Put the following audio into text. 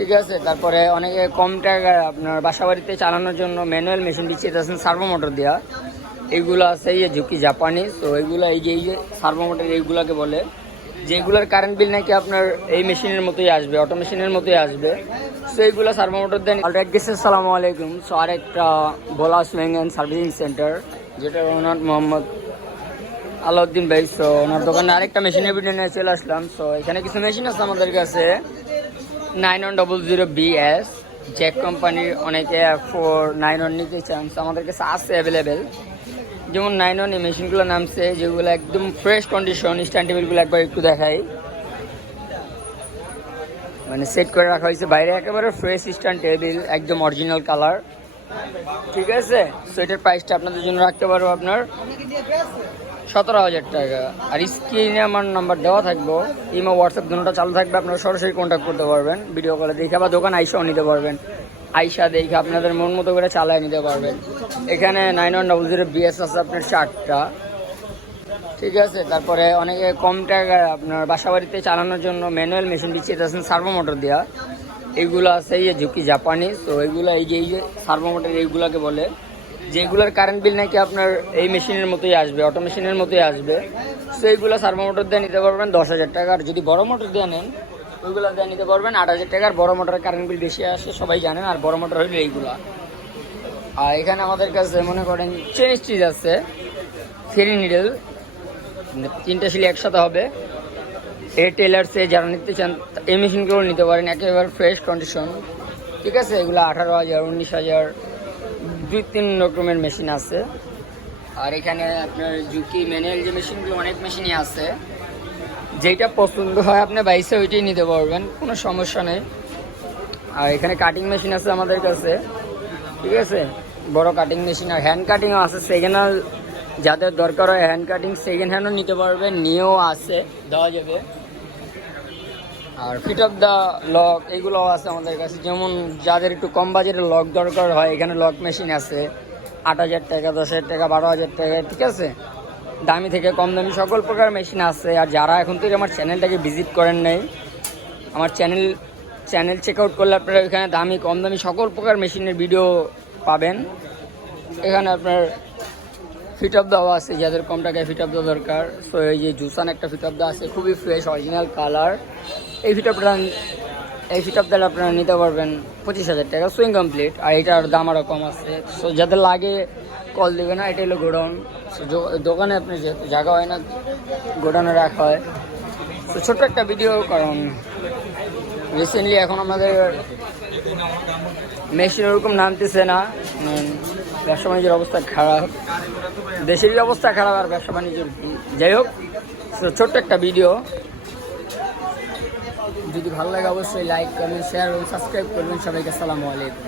ঠিক আছে, তারপরে অনেকে কম টাকায় আপনার বাসা বাড়িতে চালানোর জন্য ম্যানুয়াল মেশিন দিচ্ছে এটা সার্ভো মোটর দেওয়া এইগুলো আছে এই যে ঝুঁকি জাপানি তো এইগুলো এই যে এই যে সার্ভো মোটর এইগুলোকে বলে। যেগুলোর কারেন্ট বিল নাকি আপনার এই মেশিনের মতোই আসবে অটো মেশিনের মতোই আসবে। সো এইগুলো সার্ভো মোটর দেন অলরাইট গেছে আসসালামু আলাইকুম। সো আরেকটা Bhola sewing and servicing centre যেটা ওনার মোহাম্মদ আলাউদ্দিন ভাই। সো ওনার দোকানে আরেকটা মেশিনের ভিডিও নিয়ে চলে আসলাম। সো এখানে কিছু মেশিন আছে আমাদের কাছে। Nine one double zero B S কোম্পানির অনেকে ফোর নাইন ওয়ান নিতে চান আমাদের কাছে আছে অ্যাভেলেবেল যেমন নাইন ওয়ান এই মেশিনগুলো নামছে, যেগুলো একদম ফ্রেশ কন্ডিশন স্ট্যান্ড টেবিলগুলো একবার একটু দেখাই। মানে সেট করে রাখা হয়েছে, বাইরে একেবারে ফ্রেশ স্ট্যান্ড টেবিল একদম অরিজিনাল কালার ঠিক আছে? সো এটার প্রাইসটা আপনাদের জন্য রাখতে পারব আপনার। সতেরো হাজার টাকা। আর স্ক্রিনে আমার নাম্বার দেওয়া থাকব। ইমো হোয়াটসঅ্যাপ দুটোটা চালু থাকবে, আপনারা সরাসরি কন্ট্যাক্ট করতে পারবেন। ভিডিও কলে দেখে বা দোকান আইসাও নিতে পারবেন। আইসা দেখে আপনাদের মন মতো করে চালায় নিতে পারবেন। এখানে nine one double zero B S আপনার চারটা। ঠিক আছে? তারপরে অনেকে কম টাকায় আপনার বাসা বাড়িতে চালানোর জন্য ম্যানুয়াল মেশিন দিচ্ছে, এটা সার্ভো মোটর দেওয়া এইগুলো আছে এই যে ঝুঁকি জাপানি তো এইগুলো এই যে এই যে সার্ভো মোটর এইগুলোকে বলে। যেগুলোর কারেন্ট বিল নাকি আপনার এই মেশিনের মতোই আসবে অটো মেশিনের মতোই আসবে সো এইগুলো সার্ভো মোটর দিয়ে নিতে পারবেন দশ হাজার টাকা। আর যদি বড় মোটর দিয়ে নেন, ওইগুলো দিয়ে নিতে পারবেন আট হাজার টাকার বড় মোটরের কারেন্ট বিল বেশি আসে, সবাই জানেন, আর বড় মোটর হইলে এইগুলা। আর এখানে আমাদের কাছে মনে করেন চেন স্টিচ আছে ফেরি নিডেল তিনটা সিলি একসাথে হবে। এ টেলার্সে যারা নিতে চান, এই মেশিনগুলো নিতে পারেন, একেবারে ফ্রেশ কন্ডিশন ঠিক আছে, এগুলো আঠারো হাজার, উনিশ হাজার দুই তিন রকমের মেশিন আছে। আর এখানে আপনার ঝুঁকি ম্যানুয়াল যে মেশিনগুলো অনেক মেশিনই আছে। যেটা পছন্দ হয় আপনি বাইসে ওইটাই নিতে পারবেন, কোনো সমস্যা নেই। আর এখানে কাটিং মেশিন আছে আমাদের কাছে, ঠিক আছে? বড় কাটিং মেশিন আর হ্যান্ড কাটিংও আছে সেকেন্ড যাদের দরকার হয় হ্যান্ড কাটিং সেকেন্ড হ্যান্ডও নিতে পারবেন নিয়েও আছে, দেওয়া যাবে। আর ফিট অফ দ্য লক এগুলোও আছে আমাদের কাছে। যেমন যাদের একটু কম বাজেটের লক দরকার হয়, এখানে লক মেশিন আছে। আট হাজার টাকা, দশ হাজার টাকা, বারো হাজার টাকা, ঠিক আছে? দামি থেকে কম দামি সকল প্রকার মেশিন আছে। আর যারা এখন থেকে আমার চ্যানেলটাকে ভিজিট করেন নাই, আমার চ্যানেল চ্যানেল চেক আউট করলে আপনারা এখানে দামি, কম দামি সকল প্রকার মেশিনের ভিডিও পাবেন। এখানে আপনার ফিট অফ দেওয়া আছে, যাদের কম টাকায় ফিট অফ দেওয়া দরকার। সো এই যে জুসান একটা ফিট অফ দেওয়া আছে, খুবই ফ্রেশ অরিজিনাল কালার এই ফিট আপটা এই ফিট আপটা আপনারা নিতে পারবেন পঁচিশ হাজার টাকা সুইং কমপ্লিট আর এটার দাম আরও কম আছে। সো যাদের লাগে কল দেবে না এটা হলো গোডাউন। সো দোকানে আপনি যেহেতু জায়গা হয় না, গোডাউনে রাখা হয়। তো ছোট্ট একটা ভিডিও কারণ রিসেন্টলি এখন আমাদের মেশিন ওরকম নামতেছে না। ব্যবসা বাণিজ্যের অবস্থা খারাপ। দেশেরই অবস্থা খারাপ আর ব্যবসা বাণিজ্যের যাই হোক ছোট্ট একটা ভিডিও যদি ভালো লাগে অবশ্যই লাইক কমেন্ট শেয়ার এবং সাবস্ক্রাইব করবেন সবাইকে আসসালামু আলাইকুম।